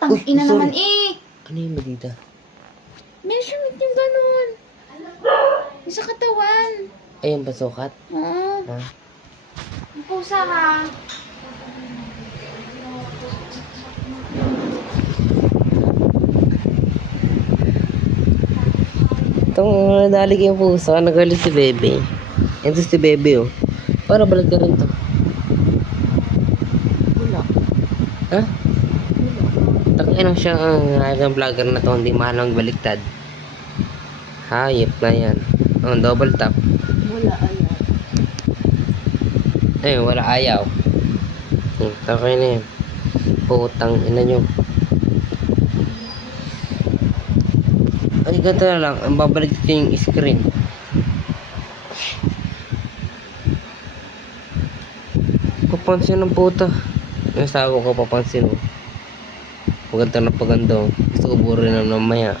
Tangina sorry. naman eh. Ano yung medida? Measurement yung ganun. Yung sa katawan. Ayun ba sukat? Oo. Ha? Ang pusa ha. Itong nadali yung puso, nagalit si Bebe. Ito si Bebe oh. Para balik ka rin to. Wala. Ha? Tangina siya ang vlogger na to, hindi mahal ang baliktad. Hayop na yan. Oh, double tap. Wala ayaw. Eh, wala ayaw. Takay na yan. Putang ina nyo. Ay, ganito na lang. Ang babalik dito yung screen. Papansin ng puta. Yung sago ko papansin mo. Paganda na paganda. Gusto ko burin na namaya.